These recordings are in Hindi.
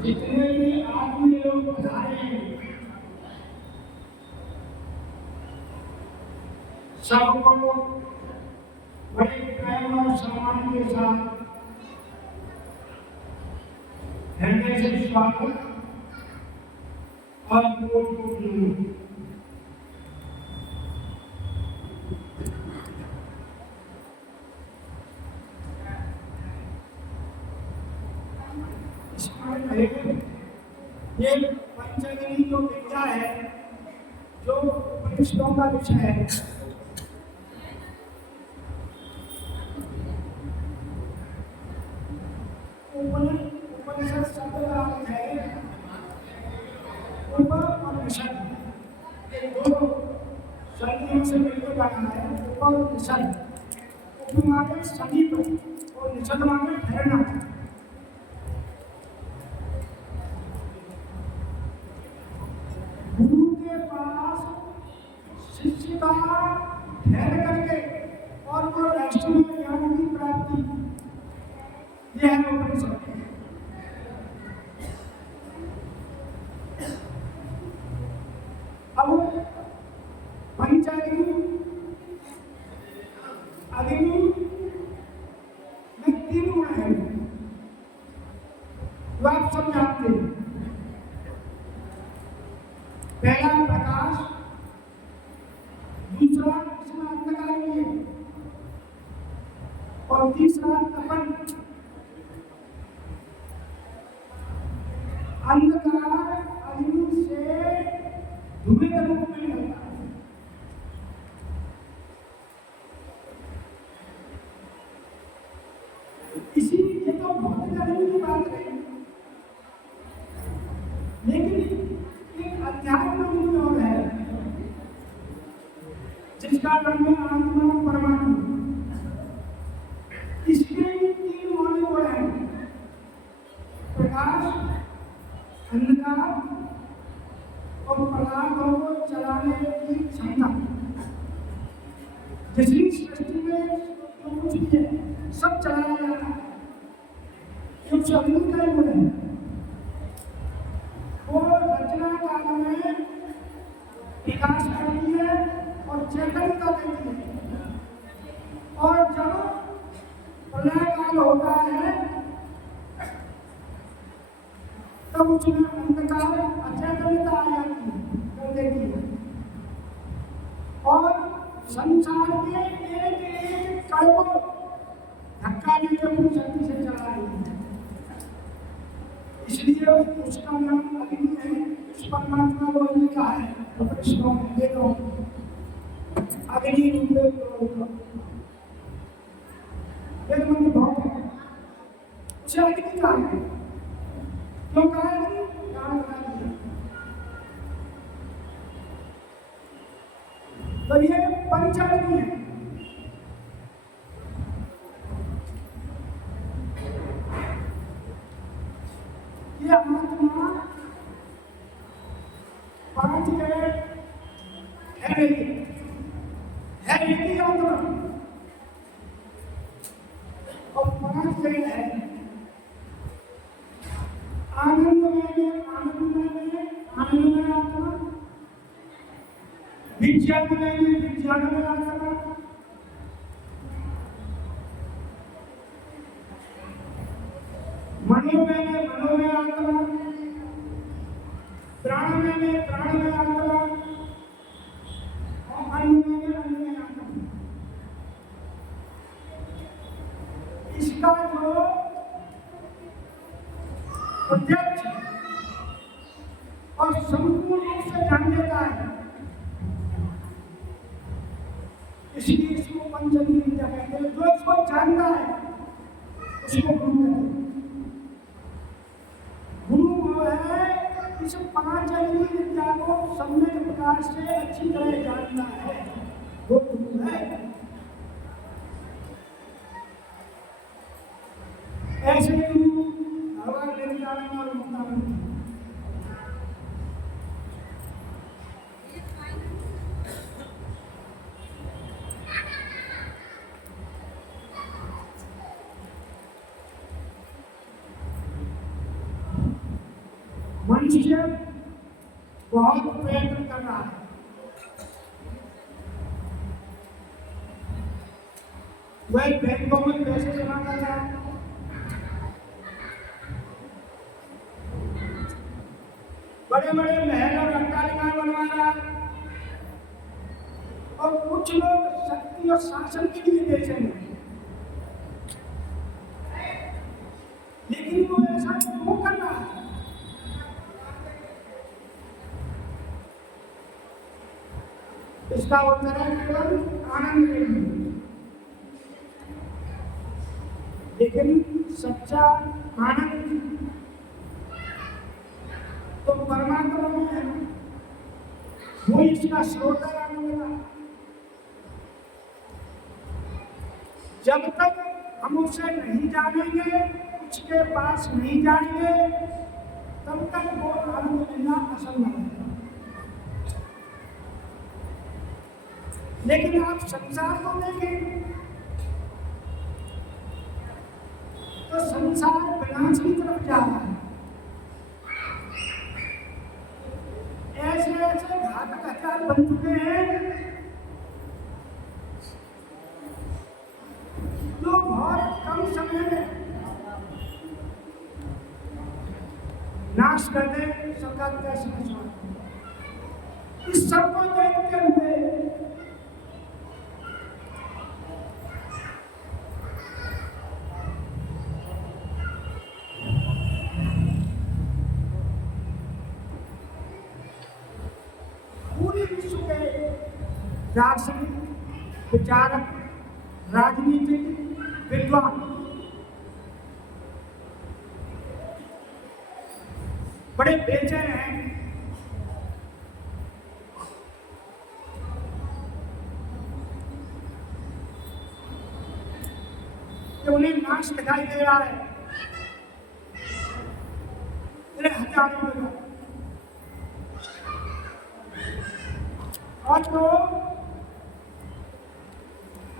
जितने भी आदमी लोग पधारे सबको बड़े प्रेम और सम्मान के साथ हृदय से स्वागत और ये पंचगनी जो विद्या है, जो उपनिषदों का विषय है, उपनिषद शब्द का अर्थ है उपनिषद। ये दो शब्दों से मिलकर बना है उपनिषद। उप माने समीप और निषद माने ठहरना। शिष्य का ठहर करके और वो राष्ट्रीय ज्ञान की प्राप्ति, यह है उपनिषद। अब पंचअग्नि अग्नि में तीन गुण हैं, जो आप सब जानते हैं। पहला प्रकाश, दूसरा इसमें अंधकार नहीं है, और तीसरा तपन। अंधकार अग्नि से धुएं के रूप में निकलता है। इसीलिए तो भौतिक अग्नि की बात नहीं, लेकिन एक अध्यात्म अग्नि और है जिसका नाम है आत्मा परमाणु। इसमें तीन मॉलिक्यूल हैं, प्रकाश, अंधकार और पदार्थों को चलाने की क्षमता। जिसकी सृष्टि में जो कुछ भी है सब चलाया जा रहा है, जो अग्नि का गुण है। वो रचना काल में विकास करती है और चेतनता देती है, और जब प्रलय काल होता है तब उसमें अंधकार अचेतनता आ जाती है, कर देती है, और संसार के एक एक कण को धक्का देकर पूरी शक्ति से चला रही है। इसलिए उसका नाम अग्नि है। उस परमात्मा को अग्नि कहा है उपनिषदों में। देखो अग्नि रूपे वेद मंत्र बहुत है, उसे अग्नि कहा है। क्यों कहा है? ये आत्मा 5 ग्रेड है एक ही आत्मा और 5 ग्रेड है। आनंद में आत्मा, विज्ञान में आत्मा, मनोमय में आत्मा, प्राण में आत्मा और अन्न में आत्मा। इसका जो प्रत्यक्ष और संपूर्ण रूप से जान लेता है, इसलिए इसको पंचमी विद्या कहते हैं। जो इसको जानता है उसको गुरु कहते हैं। गुरु वो है इस 5 अंगी विद्या को सम्यक प्रकार से अच्छी तरह जानना है, वो गुरु है। ऐसे गुरु भगवान नित्यानंद और मुक्तानंद। मनुष्य बहुत प्रयत्न कर रहा है, वह बैंकों में पैसे जमा कर रहा है, बड़े बड़े महल और अट्टालिकाएं बनवा रहा है, और कुछ लोग शक्ति और शासन के लिए बेचेंगे। लेकिन वो ऐसा क्यों कर रहा है? इसका उत्तर है केवल आनंद के लिए। लेकिन सच्चा आनंद तो परमात्मा में है, वो इसका स्रोत है आनंद का। जब तक हम उसे नहीं जानेंगे, उसके पास नहीं जाएंगे, तब तक वो आनंद लेना असंभव है। लेकिन आप संसार को देखें तो संसार विनाश की तरफ जा रहा है। ऐसे ऐसे घातक हथियार बन चुके हैं जो बहुत कम समय में नाश कर दे सबका कैसे। इस सबको देखते हुए दार्शनिक, विचारक, राजनीतिक, विद्वान बड़े बेचैन हैं कि उन्हें नाश दिखाई दे रहा है मेरे हजारों में। और तो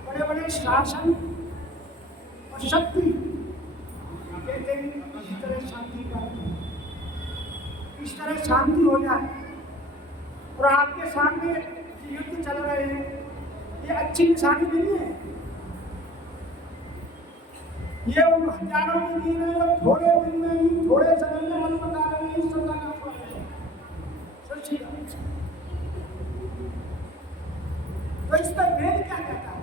बड़े बड़े शासन और शक्ति कहते हैं इस तरह शांति का, इस तरह शांति हो जाए और आपके सामने युद्ध चल रहे हैं, ये अच्छी निशानी नहीं है। ये उन हजारों की दिन है जो थोड़े दिन में ही, थोड़े समय में मन बता रहे हैं, इस तरह का सोचिए। तो इस पर वेद क्या कहता है?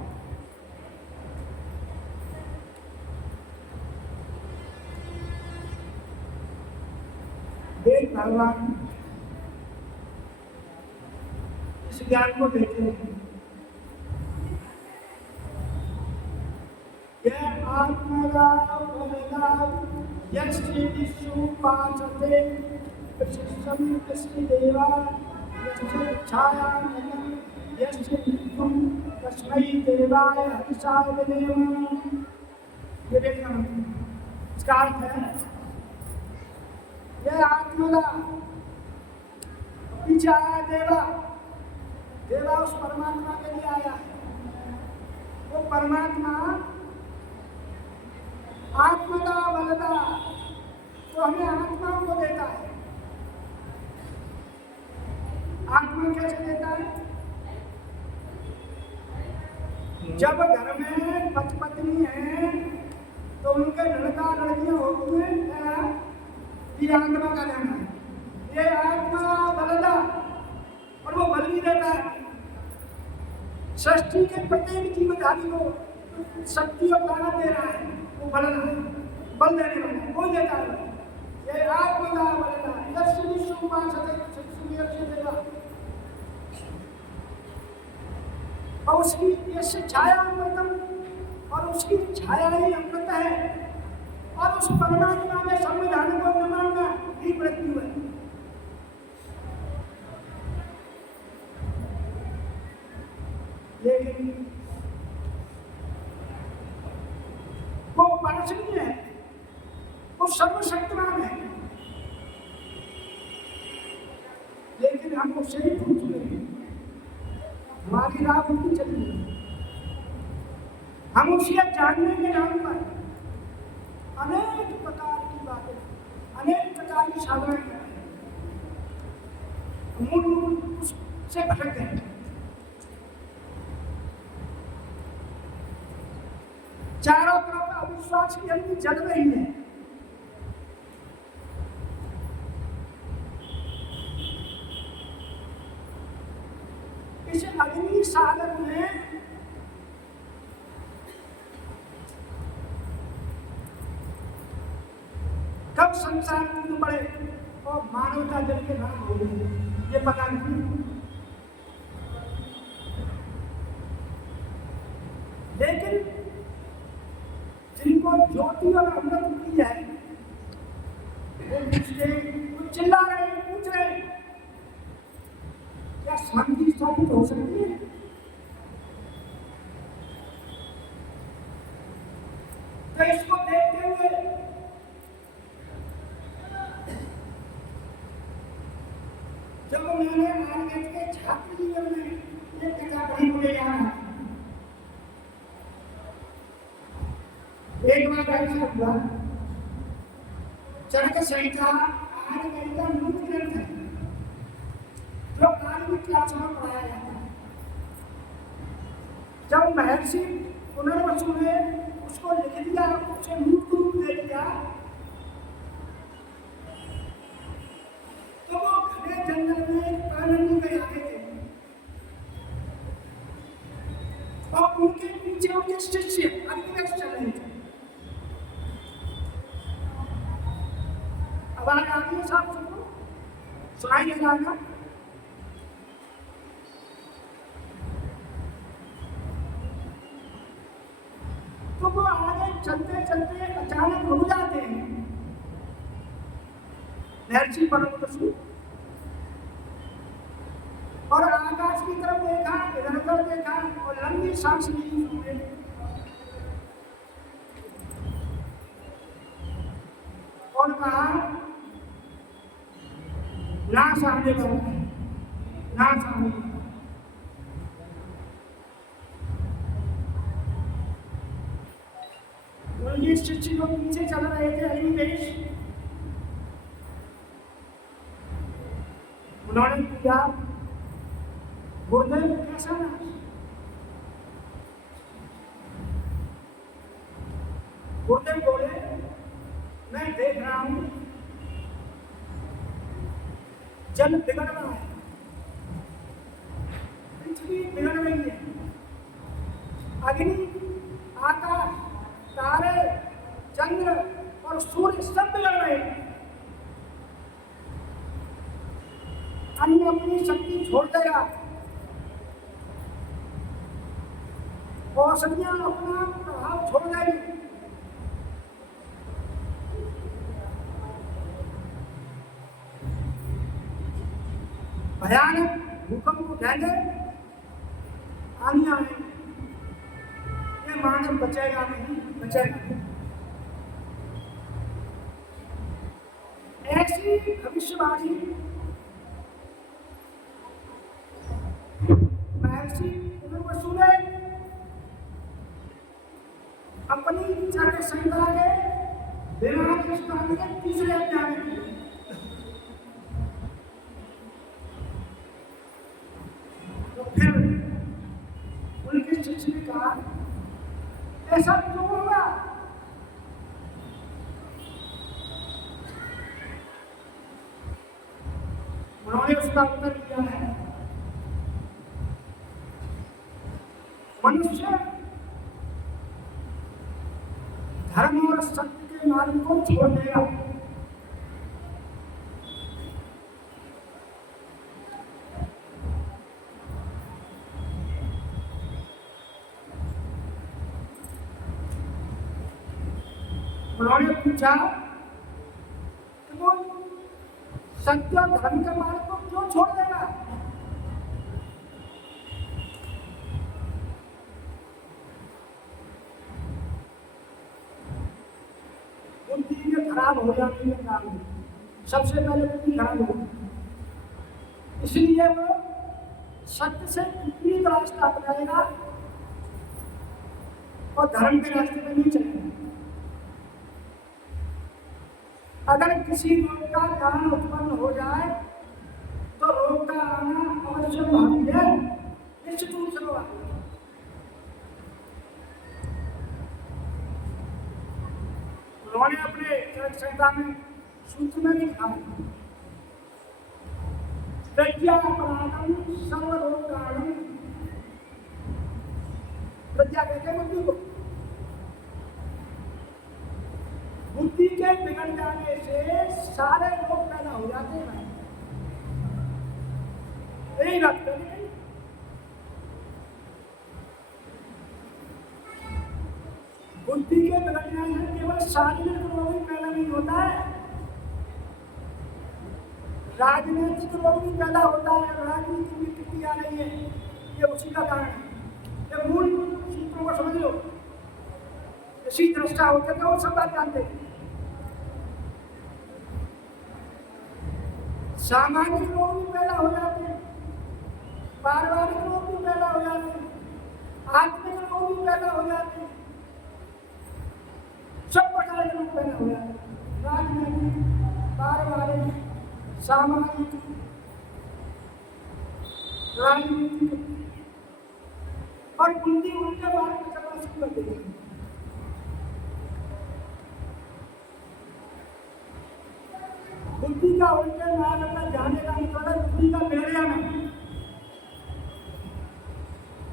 वेद भगवान इस ज्ञान को देते हैं। यह आत्मदाव यश्चि विश्वपाचते प्रशिष्टम तस्मै देवा यश्चि छायामयम् यश्चि विद्युं तस्मै देवाय हविषाय विधेम। ये देखना इसका अर्थ है आत्मदा, पीछे आया देवा, देवा उस परमात्मा के लिए आया है। वो परमात्मा आत्मदा बलदा, तो हमें आत्मा को देता है। आत्मा कैसे देता है? जब घर में पति पत्नी है तो उनके लड़का लड़कियां होती हैं, ये आत्मा का लेना है, ये आत्मा बलदा, और वो बल भी देता है। सृष्टि के प्रत्येक जीवधारी को शक्ति और ताकत दे रहा है, वो बल देने वाला कोई देता है। ये आत्मा बलदा, यस्य विश्वमासते शिशुयस्य देवा, और उसकी यस्य छाया अमृतम, और उसकी छाया ही अमृत है। और उस परमात्मा में संविधान को न मानना ही मृत्यु है। लेकिन वो पारसनीय है, वो सर्वशक्तिमान है, लेकिन हम उससे ही पूछ रहे हैं, हमारी राह उल्टी चली है। हम उसे जानने के नाम पर अनेक प्रकार की बातें, अनेक प्रकार की साधनाएं कर रहे हैं, मूल रूप उससे भटक गए। चारों तरफ अविश्वास की अग्नि जल रही है। इस अग्नि सागर में कब संसार कूद पड़े और मानवता जल के नाम हो गई, ये पता नहीं। लेकिन जिनको ज्योति और अमृत मिली है, वो पूछते, वो चिल्ला रहे, पूछ रहे, क्या शांति स्थापित हो सकती है? तो इसको देखते हुए जब मैंने आर्यन के छात्र जीवन में ये कथा पढ़ी, मुझे याद है एक बार ऐसा हुआ, चरक संहिता आर्यन का मूल ग्रंथ है जो प्रारंभिक क्लास में पढ़ाया जाता है। जब महर्षि पुनर्वसु ने उसको लिख दिया, उसे मूर्त रूप दे दिया, तो वो घने जंगल में कानूनी में आए थे और उनके पीछे उनके शिष्य अग्निवेश चल रहे थे। अब आगे आगे साहब सुनो, सुनाई नहीं देगा। तो वो आगे चलते चलते अचानक रुक जाते हैं। महर्षि पुनर्वसु और आकाश की तरफ देखा, इधर उधर देखा और लंबी सांस ली उन्होंने। और कहा, ना सामने बढ़ो, ना सामने। शिष्य लोग पीछे चल रहे थे अग्निवेश, उन्होंने किया, गुरुदेव कैसा नाश? गुरुदेव बोले, मैं देख रहा हूं जल बिगड़ रहा है, पृथ्वी बिगड़ रही है, अग्नि, आकाश, तारे, चंद्र और सूर्य सब बिगड़ रहे हैं। अन्न अपनी शक्ति छोड़ देगा, औषधियां अपना प्रभाव छोड़ देगी, भयानक भूकंप उठेंगे, आंधियां आएंगी, ये मानव बचेगा नहीं, बचेगा। ऐसी भविष्यवाणी महर्षि पुनर्वसु ने अपनी चरक संहिता के विराट स्थान के तीसरे अध्याय में की। तो फिर उनके शिष्य ने कहा ऐसा क्यों होगा? उन्होंने उसका उत्तर दिया है, मनुष्य धर्म और सत्य के मार्ग को छोड़ देगा, उन्होंने पूछा कि वो सत्य और धर्म के मार्ग को क्यों छोड़ देगा? बुद्धि के खराब हो जाने के कारण सबसे पहले बुद्धि खराब हो, इसलिए वो सत्य से विपरीत रास्ता अपनाएगा और धर्म के रास्ते में नहीं चलेगा। अगर किसी रोग का कारण उत्पन्न हो जाए तो रोग का आना अवश्य भावी है, निश्चित रूप से होगा। उन्होंने अपने चरक संहिता में सूत्र में लिखा प्रज्ञा अपराधम सर्वरोग कारणम। प्रज्ञा कहते हैं बुद्धि को। बुद्धि के बिगड़ जाने से सारे रोग पैदा हो जाते हैं। यही बात करें, बुद्धि के बिगड़ जाने से केवल शारीरिक रोग ही पैदा नहीं होता है, राजनीतिक रोग भी पैदा होता है। राजनीति में कितनी आ रही है, ये उसी का कारण है। ये मूल सूत्रों को समझ लो। इसी दृष्टा होते तो वो सब बात जानते हैं। सामाजिक रोग भी पैदा हो जाते हैं, पारिवारिक रोग भी पैदा हो जाते हैं, आत्मिक रोग भी पैदा हो जाते हैं, सब प्रकार के रोग पैदा हो जाते हैं। राजनीतिक, पारिवारिक, सामाजिक, राजनीतिक, और बुद्धि उनके बारे में चलना शुरू कर देगी। बुद्धि का उल्टे मार्ग में जाने का मतलब बुद्धि का बेड़िया में।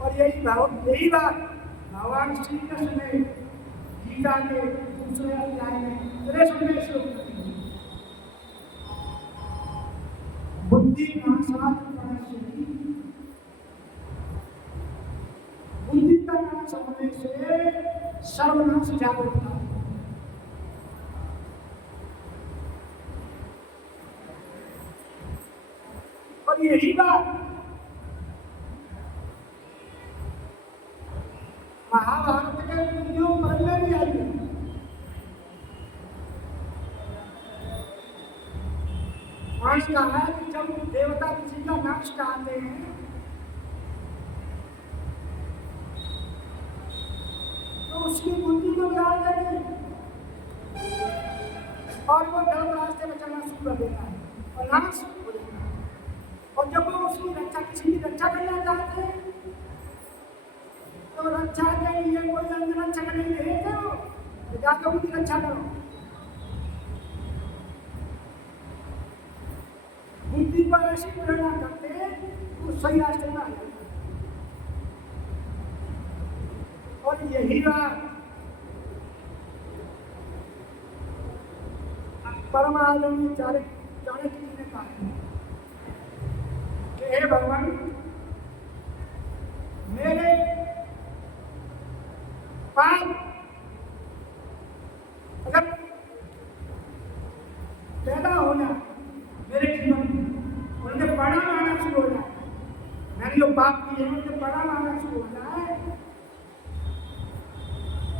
और यही बात भगवान श्री कृष्ण ने गीता के दूसरे अध्याय में बुद्धि नाशात् प्रणश्यति, बुद्धि का नाश होने से सर्वनाश जागृत होता है। और यही बात महाभारत के वीडियो में भी आई है। वहां कहा है कि जब देवता किसी का नाश चाहते हैं तो उसकी बुद्धि को बिगाड़ देते हैं और वो गलत रास्ते में चलना शुरू कर देता है और नाश हो जाता है। और जब वो उसकी रक्षा, किसी की रक्षा करना चाहते हैं तो रक्षा के लिए कोई अंग रक्षा करने के लिए तो जाकर उनकी रक्षा करो। बुद्धि पर ऐसी प्रेरणा करते तो सही रास्ते में आ जाते। और यही बात परमानंद चाणक्य जी ने कहा है कि हे भगवान, मेरे पाप अगर पैदा होना मेरे जीवन में, उनके परिणाम आना शुरू हो जाए, मैंने जो पाप किए हैं उनके परिणाम आना शुरू हो जाए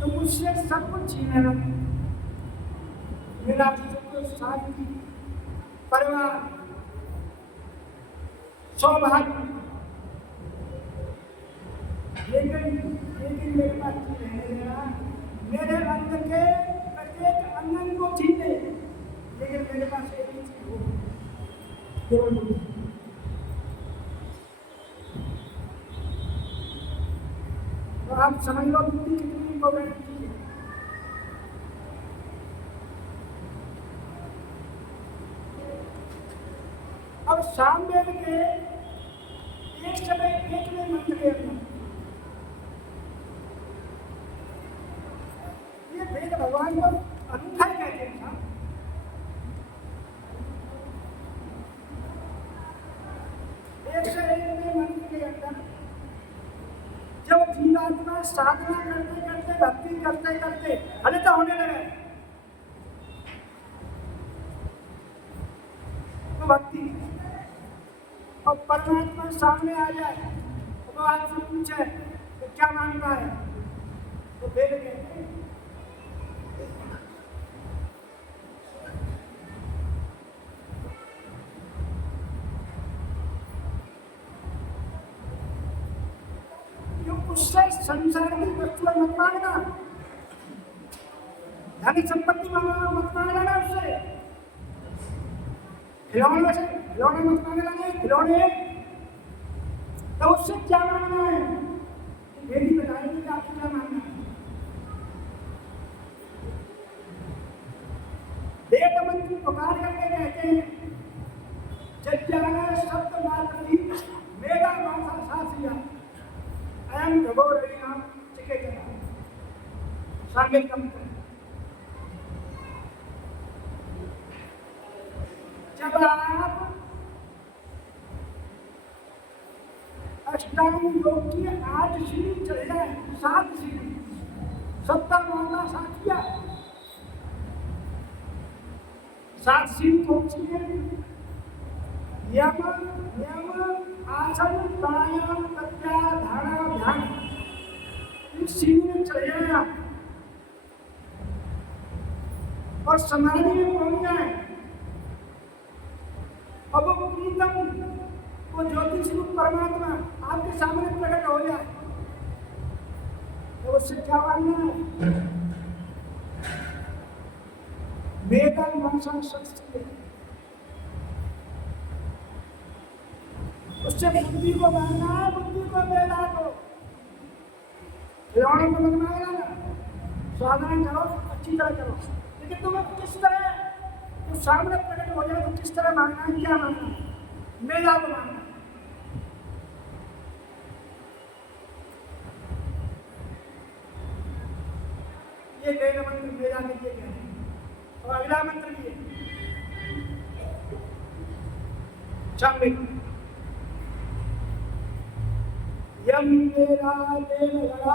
तो मुझसे सब कुछ छीने लगे। मेरा सुख शांति परिवार, सौभाग्य। लेकिन मेरे पास रहने देना, मेरे अंदर के प्रत्येक अंगन को छीने, लेकिन मेरे पास एक ही चीज हो, केवल बुद्धि। तो आप समझ लो बुद्धि कितनी इंपॉर्टेंट चीज है। अब सामवेद के एक समय एक में मंत्र के अंदर ये वेद भगवान को अनूठा कहते हैं साहब। एक से एक में मंत्र के अंदर जब जीवात्मा साधना करते करते भक्ति करते करते हल्का होने लगे तो भक्ति, और परमात्मा सामने आ जाए तो आपसे पूछे तो क्या मांगता है, तो वेद कहते हैं उससे संसार की वस्तुएं मत मांगना, धन संपत्ति मत मांगना ना उससे, खिलौने मत मांगना, नहीं खिलौने, तो उससे क्या मांगना है, बेटी बताएगी कि आपको क्या मांगना है। वेद मंत्र पुकार करके कहते हैं जज्ञाना शब्द मात्र ही मेरा माथा सासिया अयम भगो रविना चिकेतना सांगेत का मंत्र। जब आप अष्टांग योग की 8 सीढ़ी चढ़ जाए, 7 सीढ़ी, 70 मामला साथिया, 7 सीढ़ी कौन सी है? यम आसन प्राणायाम प्रत्याहार धारणा ध्यान, इस सीढ़ी में चढ़ जाए और समाधि में पहुंच जाए। अब वो प्रीतम, वो ज्योति स्वरूप परमात्मा आपके सामने प्रकट हो जाए तो उससे क्या मांगना है? वेदा मनसा शक्ति, उससे बुद्धि को मांगना है, बुद्धि को वेदा को, खिलौने को मत मांगना ना, साधना करो अच्छी तरह करो, लेकिन तुम्हें किस तरह तो सामने प्रकट हो जाए तो किस तरह मांगना है, क्या मांगना है? मेला को मांगना है। ये वेद मंत्र मेला के लिए कहते हैं। और अगला मंत्र भी है चांगलिक, यम मेला देवगणा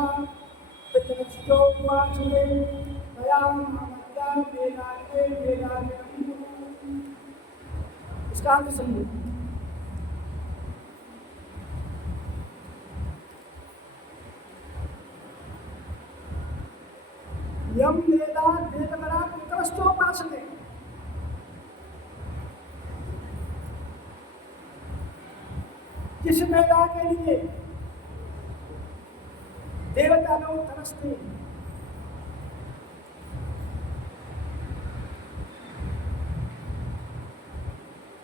पितृक्षो वासुदे दया महामत्या मेला के मेला के। इसका अर्थ समझो, यम वेदा देवगणा पितृस्थोपासते, जिस वेदा के लिए देवता लोग तरसते हैं,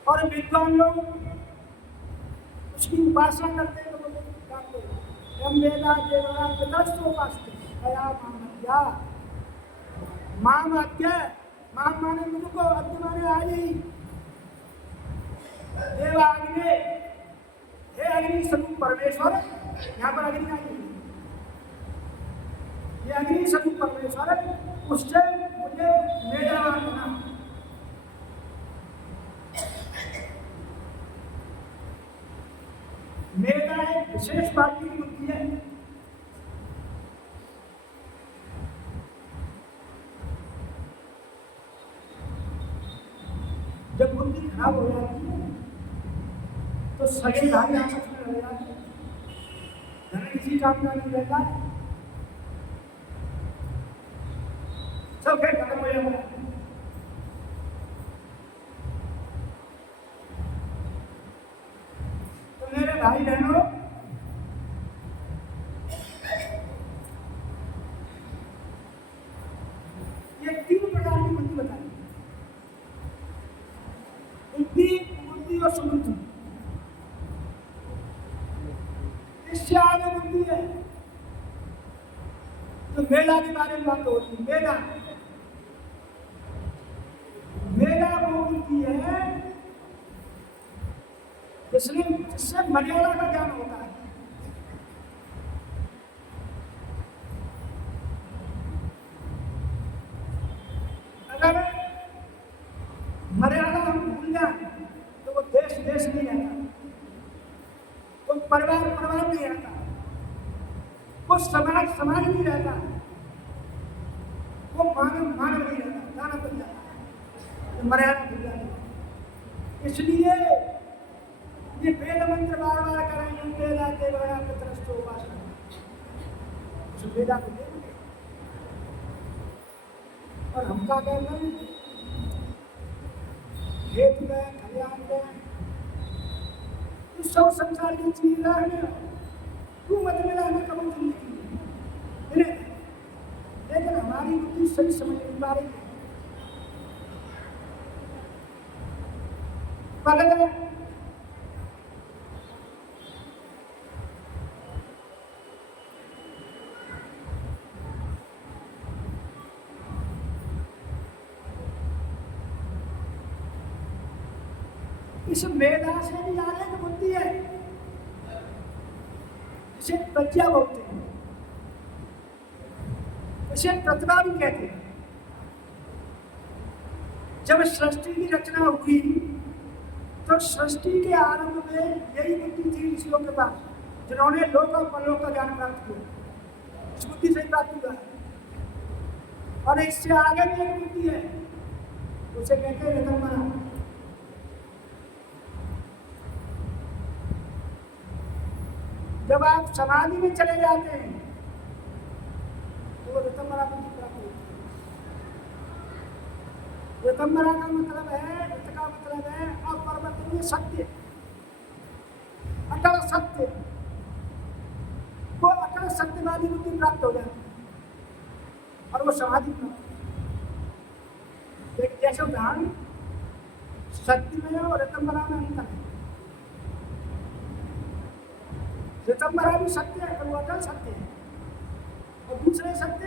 और विद्वान लोग उसकी उपासना करते हैं, तो जानते हैं यम वेदा देवगणा पितृस्थोपासते दया महामत्या। माम अज्ञा, माम माने मुझको, अज्ञ माने आई, देव अग्नि, हे अग्नि स्वरूप परमेश्वर, यहाँ पर अग्नि आई, ये अग्नि स्वरूप परमेश्वर, उससे मुझे मेरा मांगना। मेरा एक विशेष बात की बुद्धि है, जब बुद्धि खराब हो जाती है तो सगे भाई आपस में लड़ जाते हैं, धन किसी काम का नहीं रहता, सब खेल खत्म हो जाता है। भाई बहनों, ये 3 प्रकार की बुद्धि बताई। बुद्धि, बुद्धि और सुबुद्धि। इससे आगे बुद्धि है तो मेला के बारे में बात होती है। मेला, मेला वो बुद्धि है जिससे मर्यादा का ज्ञान होता है। अगर मर्यादा हम भूल जाए तो वो देश देश नहीं रहता, वो परिवार परिवार नहीं रहता, वो समाज समाज नहीं रहता, वो मानव मानव नहीं रहता, दानव बन जाता, मर्यादा भूल जाती। इसलिए ये वेद मंत्र बार बार करेंगे, वेदा देवगणा पितरस्तु उपासना, उस वेदा को देंगे। और हम क्या कहते हैं, हेतु है, कल्याण है, तू सब संसार की चीज है, तू मत मिला हमें कभी जिंदगी में। लेकिन हमारी बुद्धि सही समझ नहीं पा रही है। पहले इस मेधा से भी आगे की बुद्धि है, इसे प्रज्ञा बोलते हैं, इसे प्रतिभा भी कहते हैं। जब सृष्टि की रचना हुई तो सृष्टि के आरंभ में यही बुद्धि थी ऋषियों के पास, जिन्होंने लोक और परलोक का ज्ञान प्राप्त किया। इस बुद्धि से प्राप्त हुआ है। और इससे आगे भी एक बुद्धि है, उसे कहते हैं ऋतंभरा। जब आप समाधि में चले जाते हैं तो वो ऋतंभरा बुद्धि प्राप्त होती है। ऋतंभरा का मतलब है, ऋत का मतलब है अपरिवर्तनीय सत्य, अटल सत्य। वो अटल सत्यवादी बुद्धि प्राप्त हो जाती है और वो समाधि प्राप्त होती है। जैसे उदाहरण, सत्य में और ऋतंभरा में अंतर है। ऋतंभरा भी सत्य है, पर वो अटल सत्य है, और दूसरे सत्य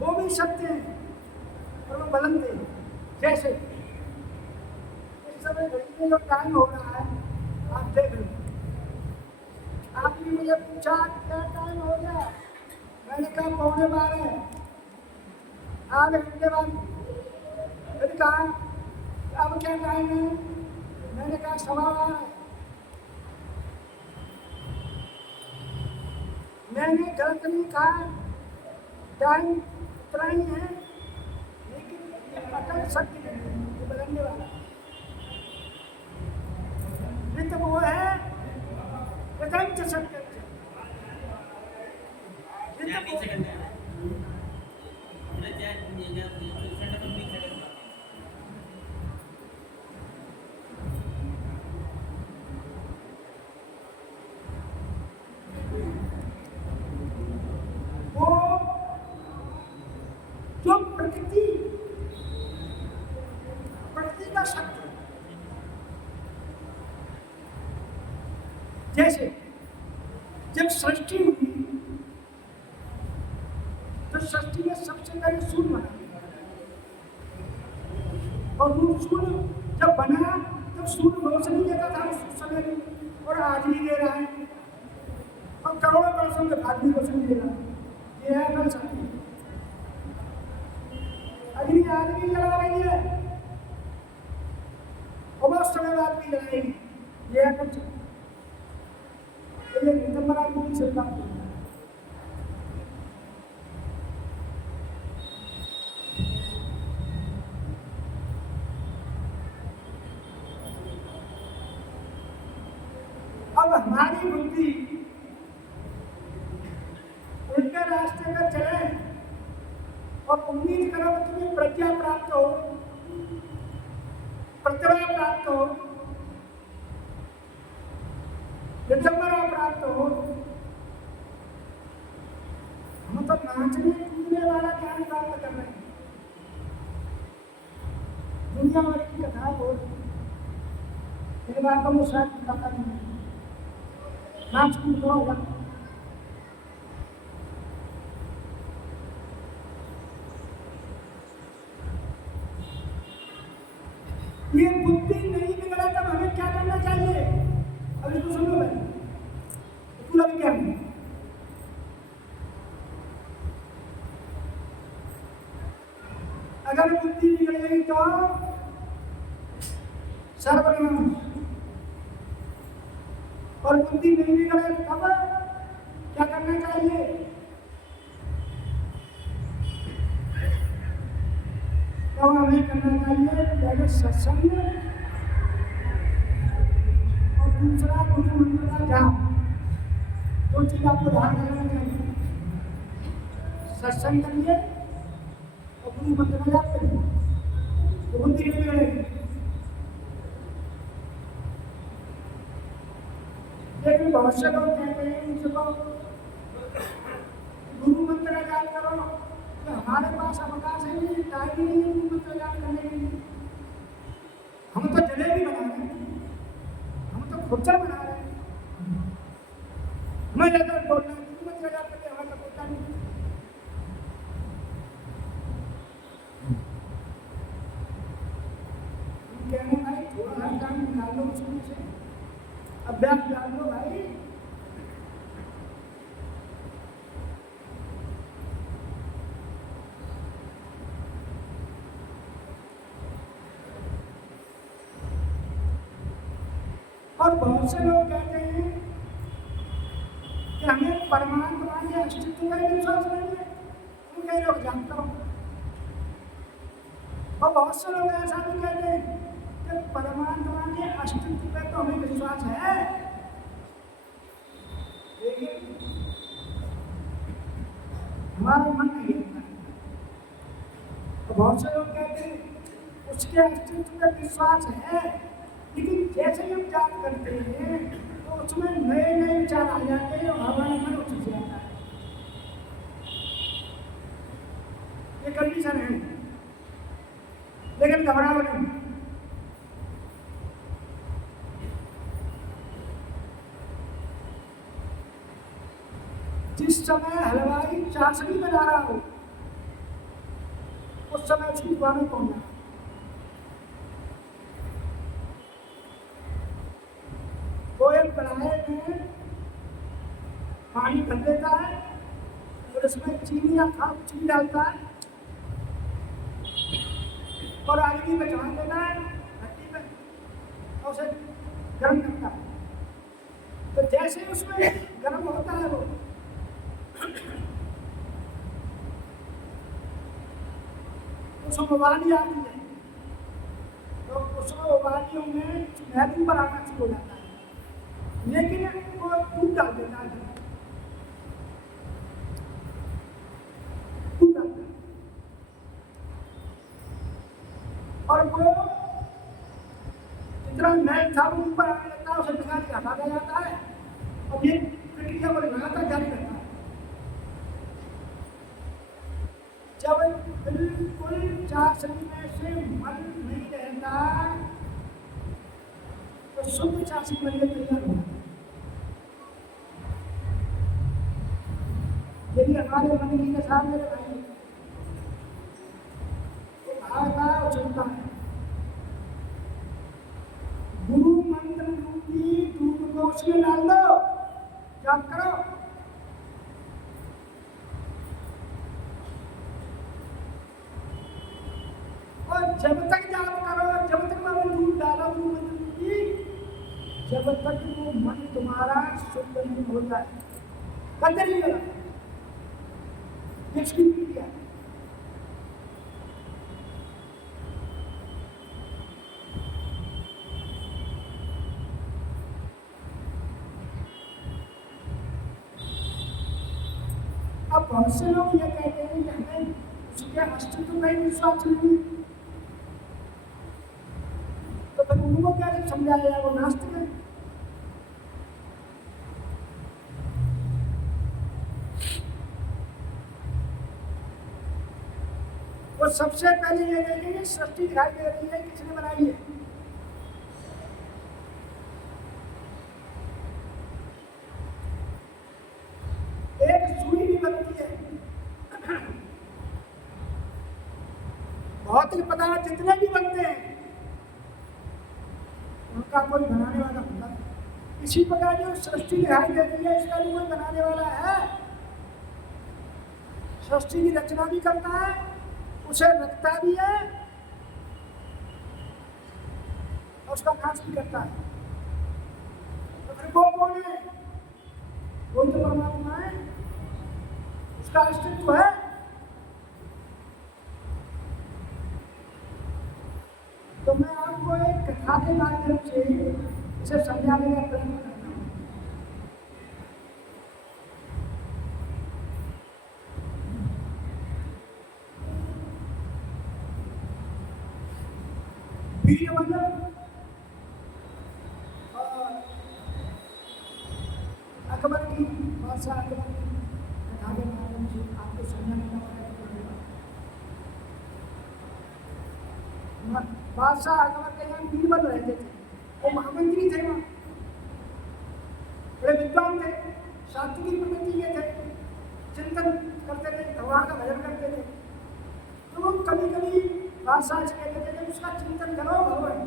वो भी सत्य है और वो बदलते हैं। जैसे इस समय घड़ी में जो टाइम हो रहा है, आप देख लो। आपने मुझे पूछा क्या टाइम हो गया, मैंने कहा 11:15। आधे घंटे बाद फिर कहा अब क्या टाइम है, मैंने कहा 12:15 है। मैंने गलत नहीं कहा, टाइम उतना ही है, लेकिन अटल सत्य नहीं, बदलने वाला नित्य वो है, प्रपंच सत्य। जो प्रकृति का शक्ति, जैसे जब सृष्टि हुई तो सृष्टि में सबसे पहले सूर्य बना, और वो सूर्य जब बना तब सूर्य रोशनी देता था उस समय भी, और आज भी दे रहा है, और करोड़ों वर्षों के बाद भी रोशनी दे रहा है। ये है अटल शक्ति। अग्नि आज भी जला रही है और बहुत समय बाद भी जलाएगी। ये है अटल शक्ति। ये ऋतंभरा बुद्धि से प्राप्त होता है। अब हमारी बुद्धि उल्टे रास्ते पर चले और उम्मीद करो कि तुम्हें प्रज्ञा प्राप्त हो, प्रतिभा प्राप्त हो, नाचने कूदने वाला ज्ञान प्राप्त कर रहे हैं। दुनिया भर की कथा बोल मेरे बाप को शायद पता नहीं, नाच कूद होगा। ये बुद्धि नहीं बिगड़ा तब हमें क्या करना चाहिए? अब इसको सुनो भाई, पूरा विज्ञान अगर बुद्धि बिगड़ गई तो सर्वनाश, और बुद्धि नहीं बिगड़े तब क्या करना चाहिए? तो हमें करना चाहिए पहले सत्संग और दूसरा गुरु मंत्र का जाप। दो चीज आपको ध्यान रखना चाहिए, सत्संग करिए और गुरु मंत्र का जाप करिए, तो बुद्धि नहीं बिगड़ेगी। लेकिन बहुत से लोग कहते हैं मुझको गुरु मंत्र का जाप करो, तो हमारे पास अवकाश है नहीं, टाइम ही नहीं है गुरु मंत्र जाप करने के लिए। हम तो जलेबी बना रहे हैं, हम तो खुच्चा बना रहे हैं, हमें ज्यादा बोलना है गुरु मंत्र जाप करके हमारा बोलता नहीं। हम कहने भाई थोड़ा सा टाइम निकाल लो उसमें से, अभ्यास डाल लो भाई। और बहुत से लोग कहते हैं कि हमें परमात्मा के अस्तित्व का विश्वास नहीं है, तुम कह रहे हो जानता हूं। और बहुत से लोग ऐसा भी कहते हैं कि परमात्मा के अस्तित्व पे तो हमें विश्वास है, लेकिन हमारा मन नहीं होता है। तो बहुत से लोग कहते हैं उसके अस्तित्व पे विश्वास है, लेकिन जैसे ही हम जाप करते हैं तो उसमें नए नए विचार आ जाते हैं और हमारा मन उठ जाता है। ये कंडीशन है, लेकिन घबराओ नहीं। जिस समय हलवाई चाशनी बना रहा हो उस समय उसकी दुआ में पहुंच जाए। वो एक कढ़ाई में पानी भर देता है और उसमें चीनी या खाद कुछ भी डालता है और अग्नि में चढ़ा देता है भट्टी में और उसे गर्म करता है। तो जैसे उसमें गर्म होता है वो उसमें उबाली आती है, तो उसमें उबालियों में महबूब पर आना शुरू हो जाता है, लेकिन वो दूध डाल देता है, दूध डालता है और वो जितना मैल था वो ऊपर आने लगता है, उसे निकाल के हटाया जाता है और ये प्रक्रिया वो लगातार जारी रहता है। जब बिल्कुल चाशनी में से मन नहीं रहता तो शुद्ध चाशनी बनकर तैयार होगा। यदि हमारे मन की दशा मेरे भाई वो भागता है और चलता है, गुरु मंत्र रूपी दूध को उसमें डाल दो, जाप करो, जब तक जाप करो, जब तक मैं दूध डाला गुरु मंत्र की, जब तक वो मन तुम्हारा शुद्ध नहीं हो जाए कदर नहीं लगा। इसकी क्रिया अब बहुत से लोग ये कहते हैं कि हमें उसके अस्तित्व में विश्वास नहीं, तो फिर उनको कैसे समझाया? वो नास्तिक है। सबसे पहले ये देखेंगे सृष्टि दिखाई दे रही है, किसने बनाई है? एक सुई भी बनती है। भौतिक पदार्थ जितने भी बनते हैं उनका कोई बनाने वाला होता है। इसी प्रकार जो सृष्टि दिखाई दे रही है इसका भी कोई बनाने वाला है। सृष्टि की रचना भी करता है, उसे रखता भी है और उसका नाश भी करता है। तो फिर वो कौन है? वो तो परमात्मा है, उसका अस्तित्व है। तो मैं आपको एक कथा के माध्यम से इसे समझाने का प्रयत्न करता हूँ। अकबर की बादशाह अकबर की कथा के माध्यम से आपको समझाने का प्रयत्न करूँगा। बादशाह अकबर के यहाँ बीरबल रहते थे, वो महामंत्री थे, वहाँ बड़े विद्वान थे, सात्विक प्रवृत्ति के थे, चिंतन करते थे, भगवान का भजन करते थे। तो कभी कभी बादशाह से कहते थे कि उसका चिंतन करो भगवान,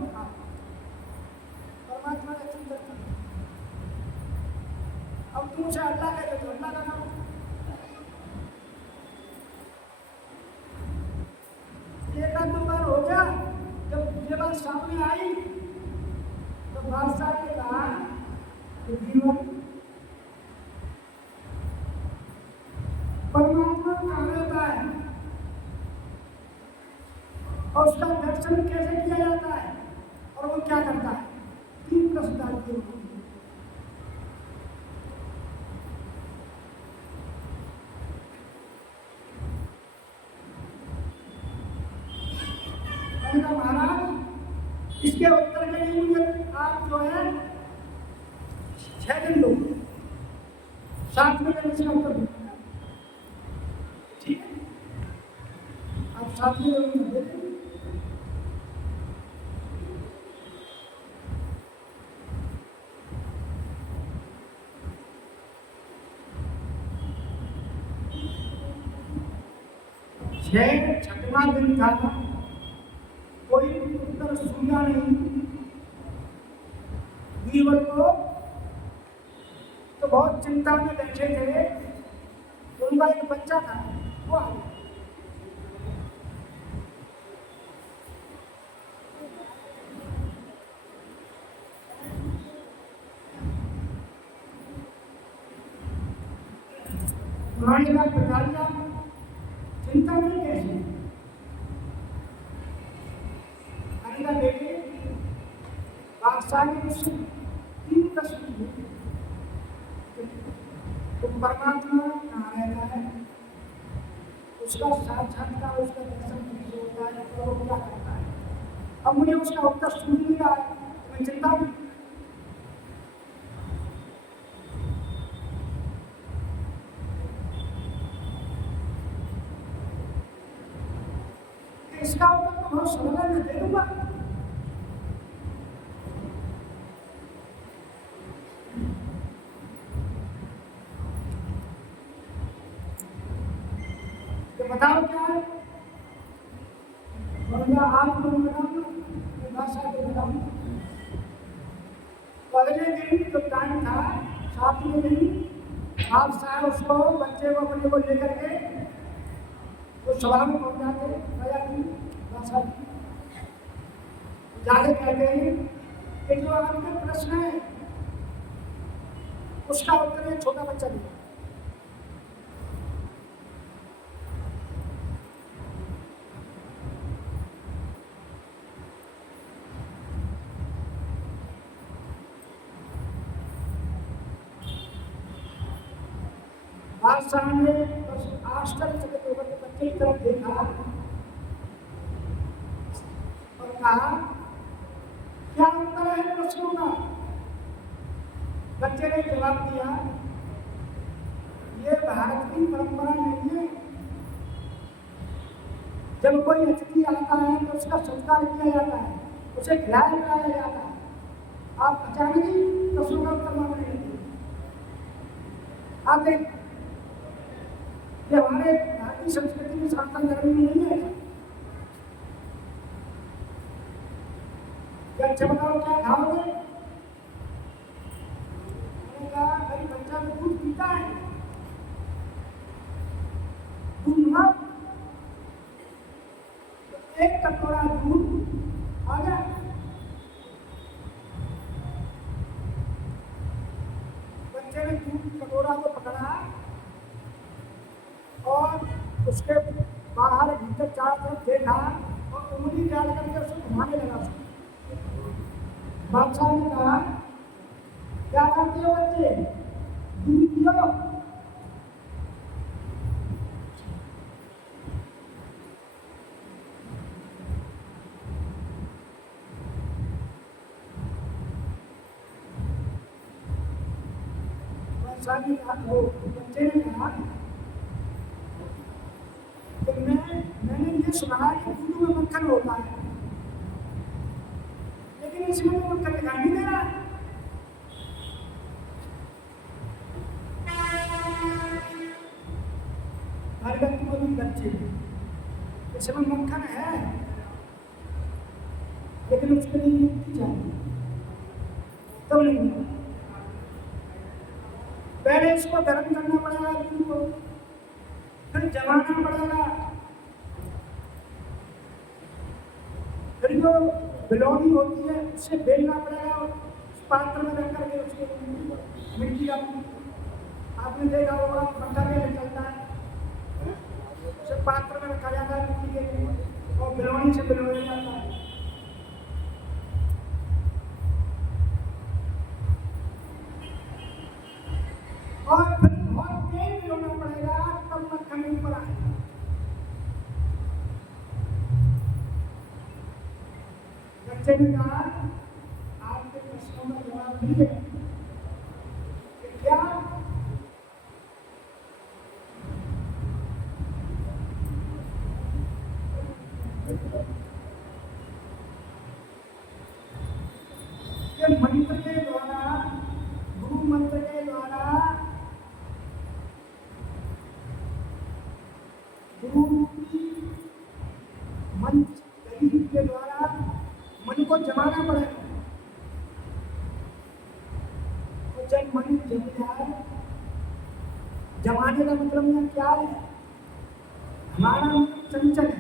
परमात्मा का चिंतन करो। अब तुम उसे अल्लाह कहते तो अल्लाह का नाम। एक आध दो बार हो गया, जब ये बात सामने आई तो बादशाह ने कहा कि जीवन परमात्मा कहाँ रहता है और उसका दर्शन कैसे किया जाता है और वो क्या करता है? 3 प्रश्न डाल दिए। महाराज इसके उत्तर के लिए मुझे आप जो है 6 दिन लो, 7 में इसका उत्तर दूंगा। ठीक है, आप 7 में दे दें। छठवां दिन था, कोई उत्तर सुना नहीं बीरबल को। तो बहुत चिंता में बैठे थे। उनका एक बच्चा था, वो आ गया। उन्होंने कहा पिताजी चिंता में कैसे? बेटे बादशाह ने मुझसे 3 प्रश्न किए। तुम परमात्मा कहाँ रहता है, उसका साक्षात्कार, उसका दर्शन कैसे होता है और वो क्या करता है? अब मुझे उसका उत्तर सुन नहीं रहा है, मैं चिंता में। इसका उत्तर तो बहुत सरल मैं दे दूंगा। बताओ क्या है? आपको भाषा को बताऊँ। अगले दिन जब टाइम था, 7वें दिन आप साहब उसको बच्चे को अपने को लेकर के वो सभा में पहुंच जाते राजा की भाषा जाके कहते हैं कि जो आपके प्रश्न है उसका उत्तर एक छोटा बच्चा दिया। बादशाह ने आश्चर्य के बच्चे की तरफ देखा और कहा क्या उत्तर है प्रश्नों का? बच्चे ने जवाब दिया ये भारत की परंपरा नहीं है। जब कोई अतिथि आता है तो उसका सत्कार किया जाता है, उसे खिलाया पिलाया जाता है। आप अचानक ही प्रश्नों का उत्तर मांगने लगते आते, ये हमारे भारतीय संस्कृति में सनातन धर्म में नहीं है। अच्छा बताओ क्या खाओगे? मैंने कहा भाई बच्चा तो दूध पीता है, दूध ना, एक कटोरा दूध आ गया। बच्चे ने दूध कटोरा को पकड़ा और उसके बाहर भीतर चारों तरफ देखा और उंगली डाल करके उसे घुमाने लगा। बादशाह ने कहा क्या करते हो बच्चे, दूध पियो। बादशाह ने कहा, वो बच्चे ने कहा तो मैंने ये सुना है कि दूध में मक्खन होता है, लेकिन इसमें तो मक्खन दिखाई नहीं दे रहा है। हर व्यक्ति को भी बच्चे इसमें मक्खन है, लेकिन उसके लिए युक्ति चाहिए, तो नहीं। पहले इसको गर्म करना पड़ेगा दूध को, फिर जमाना पड़ेगा, फिर जो बिलौनी होती है उससे बेलना पड़ेगा, उस पात्र में रख करके उसके मिट्टी का, आपने देखा होगा मक्खा कैसे चलता है, उसे पात्र में रखा जाता है मिट्टी के और बिलौनी से बिलोया जाता है। और फिर बहुत तेज बिलोना पड़ेगा तब मक्खन ऊपर आएगा। बच्चे ने कहा आपके प्रश्नों का जवाब नहीं है क्या? ये मंत्र के द्वारा, गुरु मंत्र के द्वारा, गुरु की मंत्र के द्वारा मन को जमाना पड़ेगा। तो जब मन जम जाए, जमाने का मतलब में क्या है? हमारा मन चंचल है,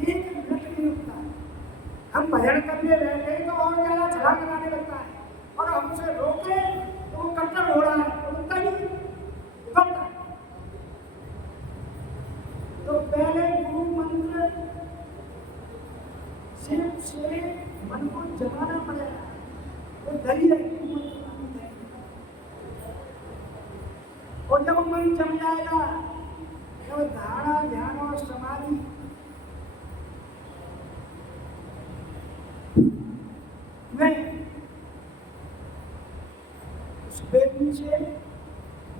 एक मिनट नहीं रुकता है। हम भजन करने बैठे तो और ज्यादा छलांग लगाने लगता है, और हम उसे रोके तो वो कट्टर हो रहा है, रुकता नहीं, उतरता। तो पहले गुरु मंत्र से मन को जमाना पड़ेगा, वो दली है। और जब मन जम जाएगा, जब धारणा, ध्यान और समाधि में उस बेटी से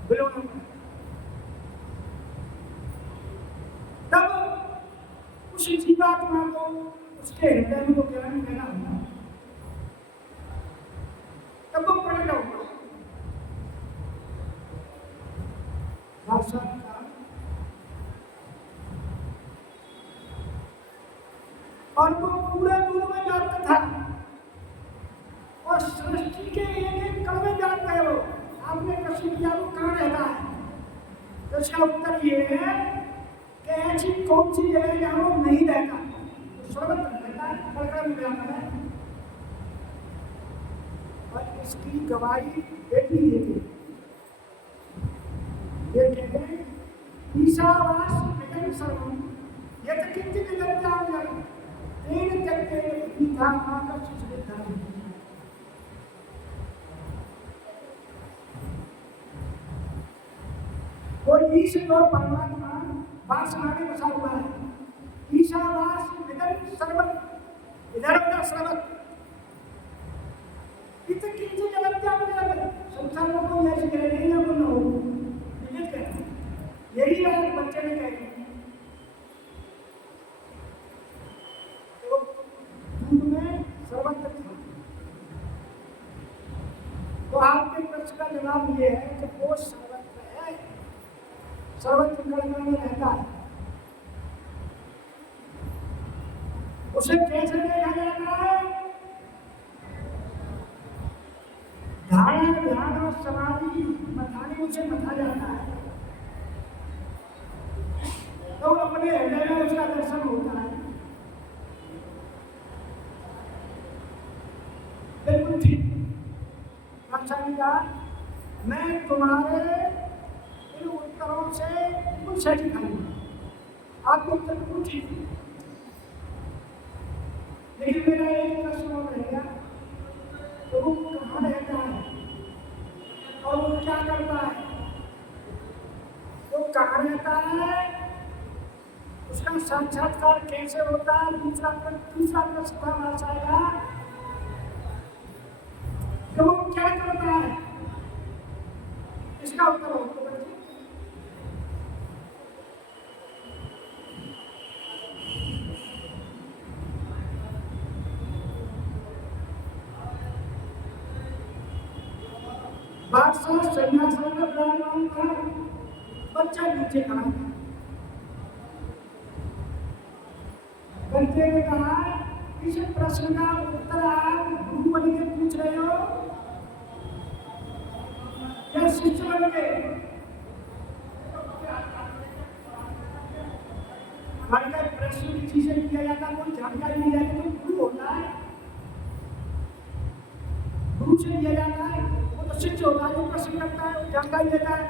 बिलोना पड़ेगा, तब उस जीवात्मा को उसके हृदय में तो ज्ञान देना होगा, तब वो प्रकट होगा। भाषा का और वो पूरे दूर में जाता था और सृष्टि के एक कण में जात गए हो। आपने प्रश्न किया वो कहाँ रहता है, तो इसका उत्तर ये है कि ऐसी कौन सी जगह जहाँ वो नहीं रहता, स्वर्ग रहता है, बड़का में जाता है। और इसकी गवाही बेटी देती है। ये कहते हैं ईशावास विजन सर्वम यत् किंचित जगत्यां तेन त्यक्ते गीता आकर्ष सुविधा। वो ईश्वर और परमात्मा वासना में बसा हुआ है। ईशावास विजन सर्वम, इधर उधर सर्वत्र, इत किंचित जगत्यां संसार में कोई ऐसी जगह नहीं है वो न हो। यही बात बच्चे ने कही इसका जवाब ये है कि वो सर्वत्र है, सर्वत्र कण में रहता है। उसे कैसे देखा जाता है? धारणा, ध्यान और समाधि मथाने उसे मथा जाता है, तो अपने हृदय में उसका दर्शन होता है। बिल्कुल ठीक। अच्छा ने कहा, मैं तुम्हारे इन उत्तरों से बिल्कुल सेटिस्फाई हूं, आपके उत्तर बिल्कुल ठीक है, लेकिन मेरा एक प्रश्न और रह गया, तो वो कहाँ रहता है और वो क्या करता है? वो कहाँ रहता है, उसका साक्षात्कार कैसे होता है? दूसरा प्रश्न हमारा आएगा कि वो क्या करता है, इसका उत्तर हो। बादशाह सन्यासन में विराजमान था, बच्चा नीचे खड़ा था। बच्चे ने कहा, इस प्रश्न का उत्तर आप गुरु बन के पूछ रहे हो या शिष्य बन के? हमारे प्रश्न किसी से किया जाता, कोई जानकारी नहीं जाती तो गुरु होता है, गुरु से लिया जाता है, वो तो शिष्य होता है, जो प्रश्न करता है, जानकारी देता है।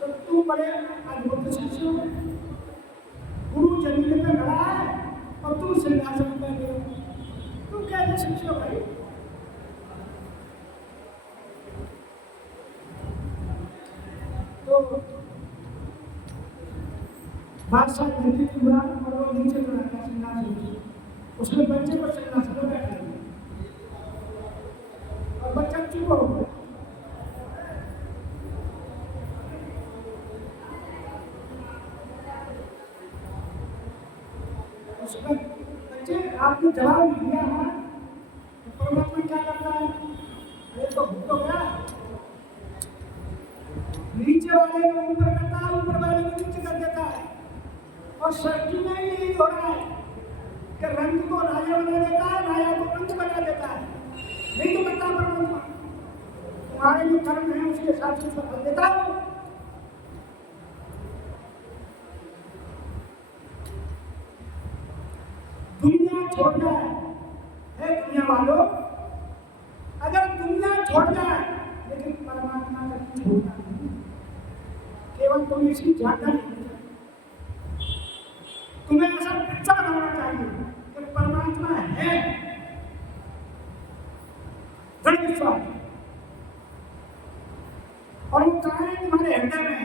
तो तू बड़े अद्भुत शिष्य हो, गुरु जमीन पे खड़ा है और तू सिंहासन पे बैठे हो, तू कैसे शिष्य हो भाई? तो बादशाह नीचे चुरा और वो नीचे चुरा का सिंहासन, उसने बच्चे को सिंहासन पे बैठा दिया और बच्चा चुप हो गया। उसमें बच्चे आपने जवाब नहीं दिया है, परमात्मा क्या करता है? अरे तो भूत हो गया, नीचे वाले को ऊपर करता है, ऊपर वाले को नीचे कर देता है। और सृष्टि में यही हो रहा है कि रंग को राजा बना देता है, राजा को रंग बना देता है। नहीं तो बता परमात्मा, तुम्हारे जो कर्म है उसके हिसाब से उसको फल देता हो। दुनिया छोड़ जाए, हे दुनिया वालों, अगर दुनिया छोड़ जाए लेकिन परमात्मा का छोड़ना नहीं, केवल तुम इसकी जानकारी, तुम्हें ऐसा विचार होना चाहिए कि परमात्मा है, दृढ़ विश्वास, और वो कहाँ है? तुम्हारे हृदय में,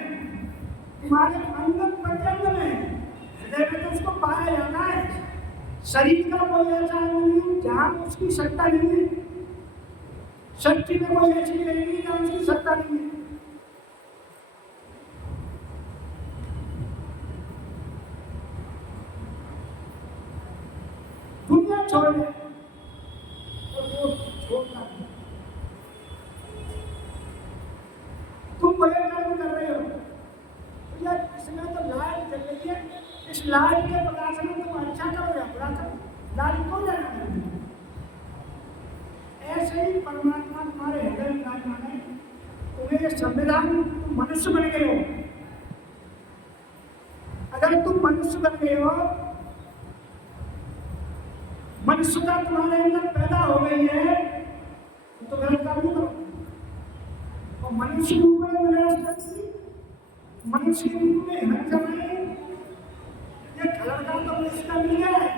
तुम्हारे अंदर प्रचंड में, हृदय में तो उसको पाया जाना है। शरीर का कोई ऐसा नहीं जहाँ उसकी सत्ता नहीं है, शक्ति में कोई ऐसी नहीं जहाँ उसकी सत्ता नहीं है। दुनिया छोड़ दे तो वो छोड़ता नहीं। तुम बड़े कर्म कर रहे हो, तो यार इसमें तो लाइट जल रही है, इस लाइट के प्रकाश में तुम अच्छा करो या बुरा करो, लाइट को जाना है। ऐसे ही परमात्मा तुम्हारे हृदय में विराजमान है। तुम्हें ये संविधान, तुम मनुष्य बन गए हो, अगर तुम मनुष्य बन गए हो, मनुष्यता तुम्हारे अंदर पैदा हो गई है, तो गलत काम नहीं करो। और मनुष्य रूप में मनुष्य के रूप में हर समय ये कलर का तो इसका मिल गया है,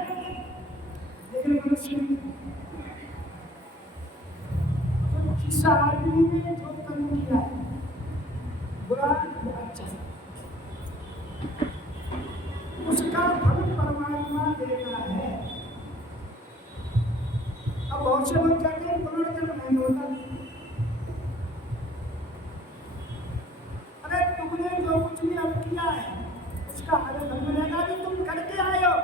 लेकिन मनुष्य किस आदमी ने जो कर्म किया है, बुरा या अच्छा, उसका फल परमात्मा देता है। अब बहुत से लोग कहते हैं पुनर्जन्म नहीं होता। अरे तुमने जो कुछ भी अब किया है उसका आगे फल मिलेगा, जो तुम करके आए हो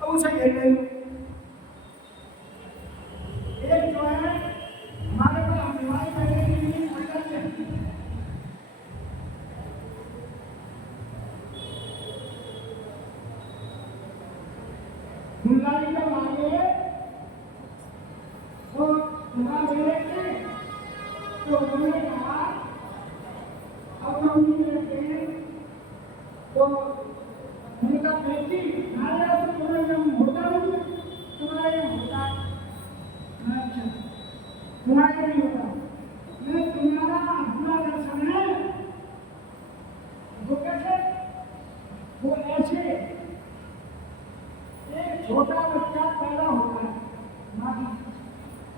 तो उसे ले लो। पुजारी जब आगे वो दुआ दे रहे थे तो उन्होंने कहा अब हम नहीं रखे तो उनका बेटी नारायण तो तुम्हारे यहाँ होता नहीं तुम्हारे यहाँ होता अच्छा तुम्हारे नहीं होता मैं तुम्हारा अपना दर्शन है वो कैसे वो ऐसे एक छोटा बच्चा पैदा होता है माँ की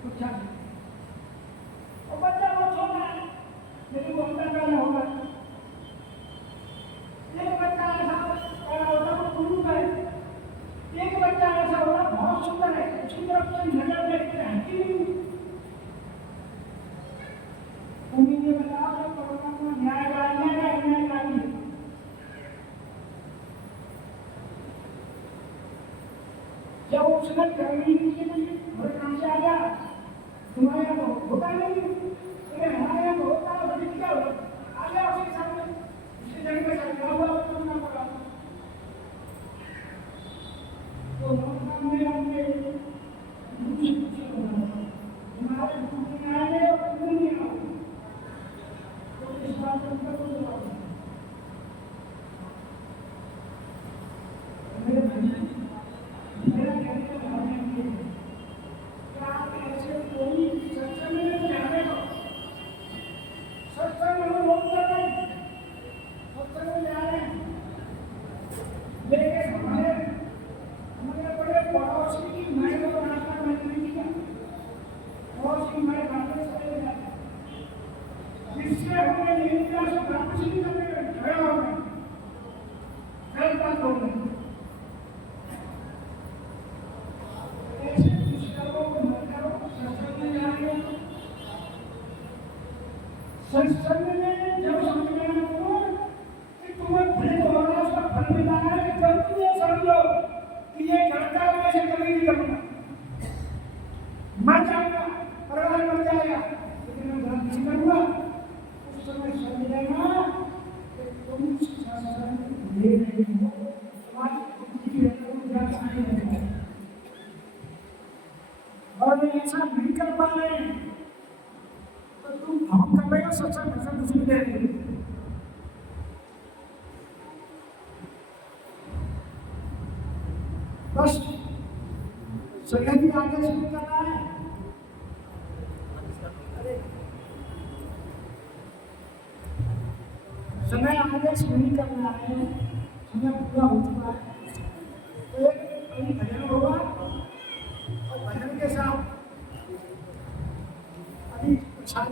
कुछ और बच्चा बहुत छोटा है लेकिन वो अंदर पैदा होगा एक बच्चा ऐसा पैदा होता है गुरु का एक बच्चा ऐसा होता बहुत सुंदर है उसकी तरफ से नजर देखते हैं कि उन्हीं ने बताया कि परमात्मा न्यायवादी जब उसने करनी के लिए घर कहाँ से आ गया तुम्हारे यहाँ तो होता नहीं हमारे यहाँ तो होता है बड़ी क्या आ गया उसके सामने उसकी जगह पे चल हुआ करना पड़ा तो हमने हमने हमारे में आएंगे और तुम नहीं आओगे तो इस बात को उनका कोई जवाब नहीं मेरे भाई मेरा कहने का भाव है कि आप ऐसे कोई सत्संग में नहीं जाने को सत्संग में लोग जा रहे हैं सत्संग में जा रहे हैं लेकिन हमारे बड़े पड़ोसी की मैं को नाश्ता मैंने नहीं किया पड़ोसी मैं खाते चले जाए जिससे हमें यही किया सो वापस नहीं करने खड़ा हो गए कल बात हो गई सत्संग में जब समझना हो कि तुम्हें फल होगा उसका फल मिलाना है कि गलती ये समझो कि ये करता है ऐसे कभी नहीं करूँगा मर जाऊंगा परिवार मर जाएगा लेकिन मैं गलत नहीं करूँगा उस समय समझेगा कि तुम सत्संग ले रहे हो तुम्हारी और ऐसा नहीं कर पा रहे हैं तो तुम हम कर रहे हो सत्संग भजन कुछ भी नहीं बस समय भी आगे शुरू करना है समय आगे शुरू करना है समय पूरा हो चुका है तो एक भजन होगा और भजन के साथ